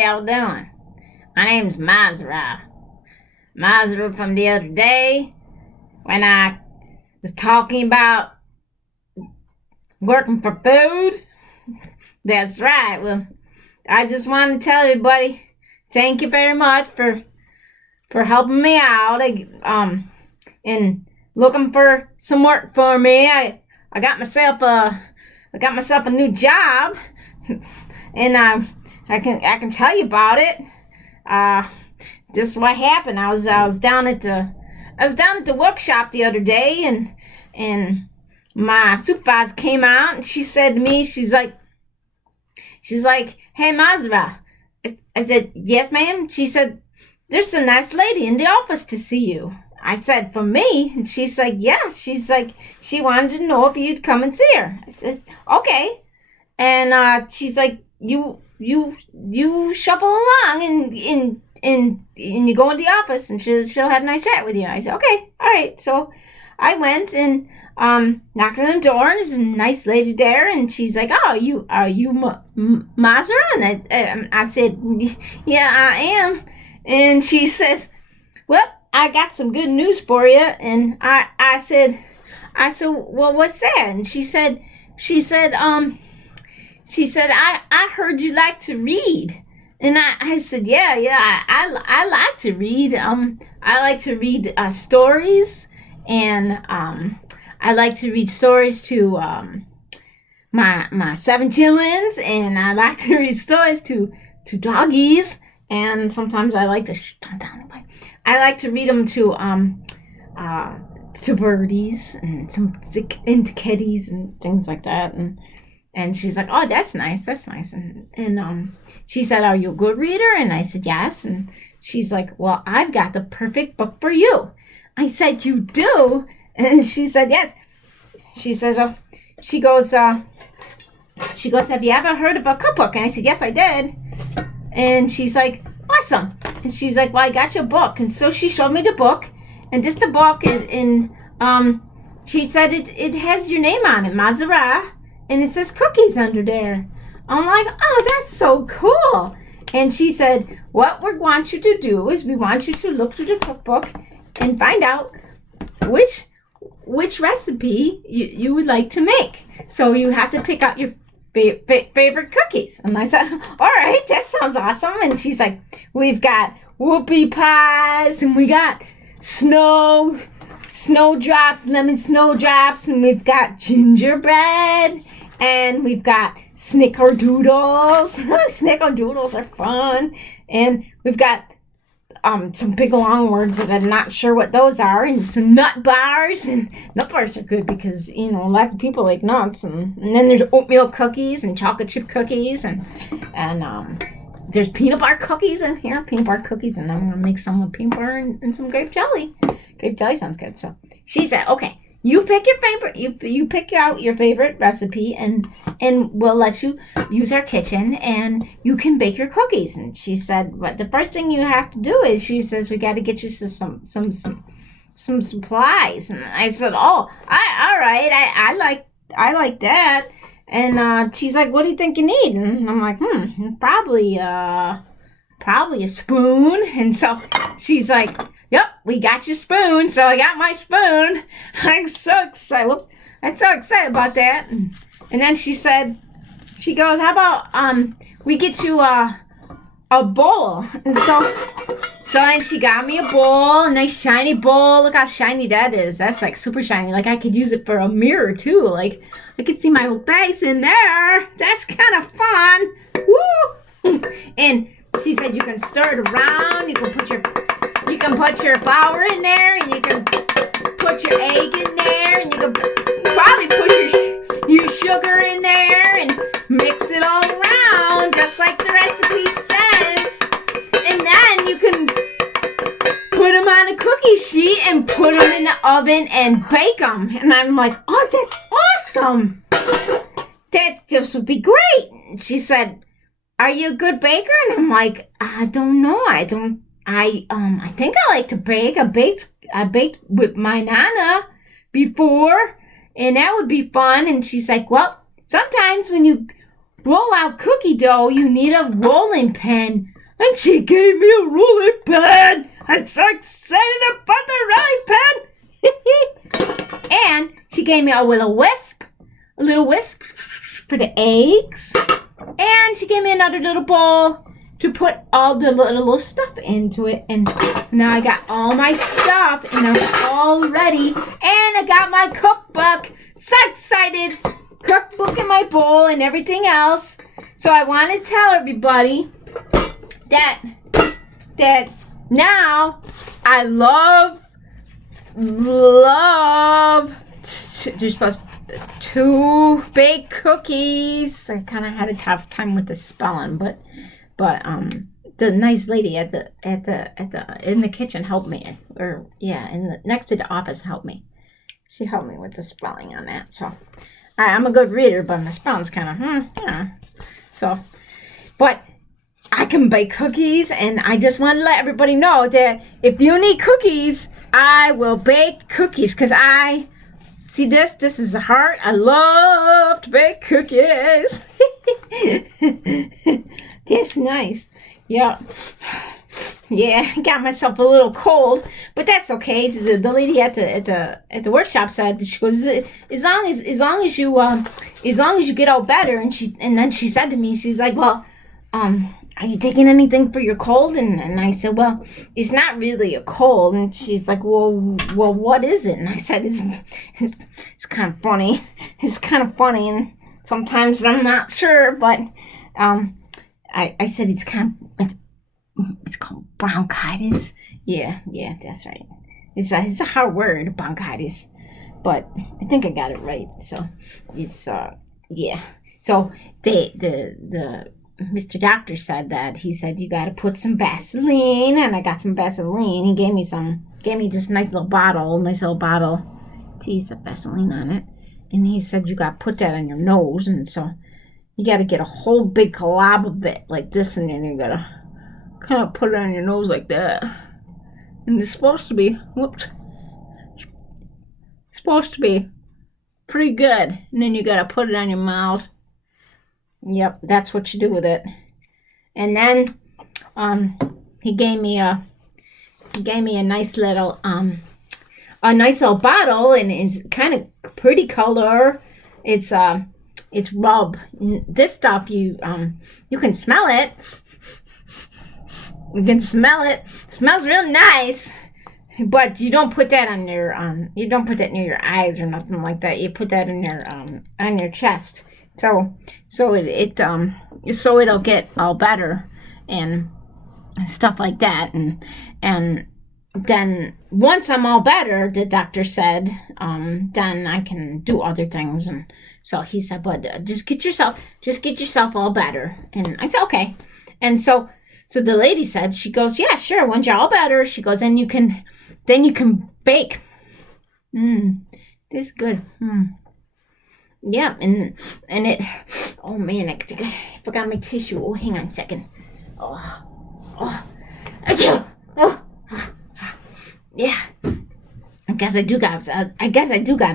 y'all doing? My name's Mazara. Mazara from the other day when I was talking about working for food. That's right. Well, I just want to tell everybody thank you very much for helping me out. And looking for some work for me. I got myself a new job, and I can tell you about it. This is what happened. I was down at the workshop the other day, and my supervisor came out, and she said to me, she's like, "Hey, Mazara." I said, "Yes, ma'am." She said, "There's a nice lady in the office to see you." I said, "For me?" And she's like, "Yeah." She's like, she wanted to know if you'd come and see her. I said, "Okay." And she's like, you shuffle along and you go in the office, and she'll have a nice chat with you. I said, "Okay, all right." So I went and knocked on the door, and there's a nice lady there, and she's like, "Oh, are you Mazara?" And I said, "Yeah, I am." And she says, "Well, I got some good news for you." And I said, "Well, what's that?" And she said, I heard you like to read." And I said, "Yeah, I like to read. I like to read stories, and I like to read stories to my 7 chillins, and I like to read stories to doggies, and sometimes I like to I like to read them to birdies and to kitties and things like that." And she's like, "Oh, that's nice. And she said, "Are you a good reader?" And I said, "Yes." And she's like, "Well, I've got the perfect book for you." I said, "You do?" And she said, "Yes." She says, she goes, "Have you ever heard of a cookbook?" And I said, "Yes, I did." And she's like, "Awesome." And she's like, "Well, I got your book." And so she showed me the book, and just the book, and she said it has your name on it, Mazara, and it says cookies under there. I'm like, "Oh, that's so cool." And she said, "What we want you to do is we want you to look through the cookbook and find out which recipe you would like to make. So you have to pick out your favorite cookies." And I said, "All right, that sounds awesome." And she's like, "We've got whoopie pies, and we got snowdrops, lemon snowdrops, and we've got gingerbread, and we've got snickerdoodles." Snickerdoodles are fun. And we've got some big long words that I'm not sure what those are, and some nut bars. And nut bars are good because, lots of people like nuts. And then there's oatmeal cookies and chocolate chip cookies, and there's peanut butter cookies in here. Peanut butter cookies, and I'm gonna make some with peanut butter and some grape jelly. Grape jelly sounds good. So she said, "Okay, you pick your favorite. You pick out your favorite recipe, and we'll let you use our kitchen, and you can bake your cookies." And she said, "But the first thing you have to do is," she says, "we got to get you some supplies." And I said, "Oh, all right. I like that." And she's like, "What do you think you need?" And I'm like, probably a spoon." And so she's like, "Yep, we got your spoon." So I got my spoon. I'm so excited. Whoops. I'm so excited about that. And then she goes, "How about we get you a bowl?" And so then she got me a bowl, a nice shiny bowl. Look how shiny that is. That's like super shiny. Like I could use it for a mirror too. Like I could see my whole face in there. That's kind of fun. Woo! And she said you can stir it around. You can put your flour in there, and you can put your egg in there, and you can probably put your sugar in there and mix it all around just like the recipe says. And then you can put them on a cookie sheet and put them in the oven and bake them. And I'm like, "Oh, that's awesome. That just would be great." And she said, "Are you a good baker?" And I'm like, "I don't know. I think I like to bake. I baked with my nana before, and that would be fun." And she's like, "Well, sometimes when roll out cookie dough, you need a rolling pin. And she gave me a rolling pin. I'm so excited about the rolling pin. And she gave me a little wisp for the eggs. And she gave me another little bowl to put all the little stuff into it. And now I got all my stuff and I'm all ready. And I got my cookbook. So excited. Cookbook in my bowl and everything else. So I want to tell everybody that now I love you're supposed to bake cookies. I kind of had a tough time with the spelling, but the nice lady in the kitchen helped me, next to the office helped me. She helped me with the spelling on that. So I'm a good reader, but my spelling's kind of So, but I can bake cookies, and I just want to let everybody know that if you need cookies, I will bake cookies, because see this is a heart. I love to bake cookies. That's nice. Yeah. Yeah, I got myself a little cold, but that's okay. The lady at the workshop said, she goes, as long as you get all better, and then she said to me, she's like, well, are you taking anything for your cold? And I said, well, it's not really a cold. And she's like, well, what is it? And I said, it's kind of funny. It's kind of funny, and sometimes I'm not sure, but I said it's called bronchitis. Yeah, that's right. It's a hard word, bronchitis, but I think I got it right. So it's yeah. So the Mr. Doctor said that. He said you got to put some Vaseline, and I got some Vaseline. He gave me this nice little bottle to use some Vaseline on it, and he said you got to put that on your nose, and so you got to get a whole big glob of it like this, and then you got to kind of put it on your nose like that. And it's supposed to be pretty good. And then you got to put it on your mouth. Yep, that's what you do with it. And then he gave me a nice little bottle, and it's kind of pretty color. It's rub. This stuff you can smell it. You can smell it. It smells real nice. But you don't put that on your you don't put that near your eyes or nothing like that. You put that in your on your chest. So it'll get all better and stuff like that. And then once I'm all better, the doctor said, then I can do other things. And so he said, but just get yourself all better. And I said, okay. And so the lady said, she goes, yeah, sure. Once you're all better, she goes, then you can bake. This is good. Yeah, and it. Oh man, I think I forgot my tissue. Oh, hang on a second. Yeah. I guess I do got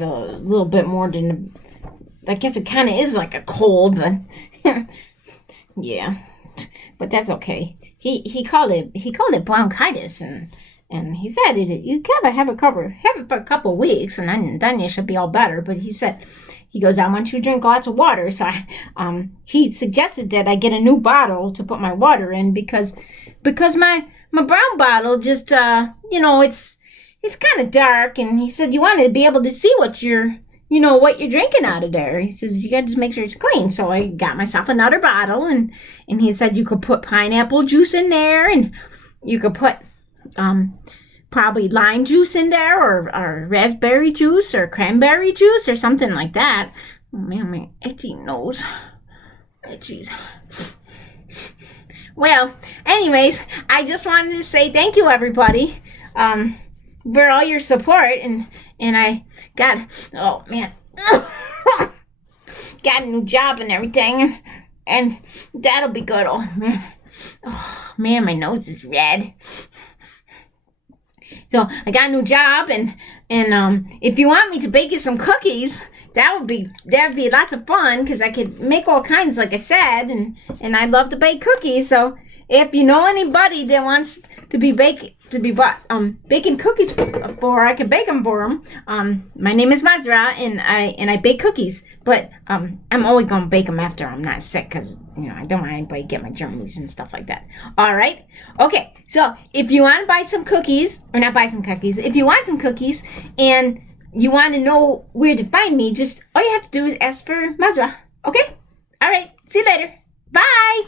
a little bit more than. I guess it kind of is like a cold, but yeah. But that's okay. He called it bronchitis, and he said you gotta have it for a couple of weeks, and then you should be all better. But he goes, I want you to drink lots of water. So he suggested that I get a new bottle to put my water in because my brown bottle just it's kind of dark, and he said you want to be able to see what you're drinking out of there. He says you got to just make sure it's clean. So I got myself another bottle, and he said you could put pineapple juice in there, and you could put probably lime juice in there, or raspberry juice, or cranberry juice, or something like that. Oh man, my itchy nose. Itchies. Well, anyways, I just wanted to say thank you, everybody, for all your support, and I got, oh man, got a new job and everything, and that'll be good. Oh man, my nose is red. So I got a new job, and if you want me to bake you some cookies, that'd be lots of fun because I could make all kinds, like I said, and I love to bake cookies. So if you know anybody that wants to be baking cookies for, I can bake them for them. My name is Mazara, and I bake cookies, but I'm only gonna bake them after I'm not sick, because I don't want anybody to get my germs and stuff like that. All right, okay. So if you want to buy some cookies, or not buy some cookies, if you want some cookies and you want to know where to find me, just all you have to do is ask for Mazara. Okay? All right. See you later. Bye.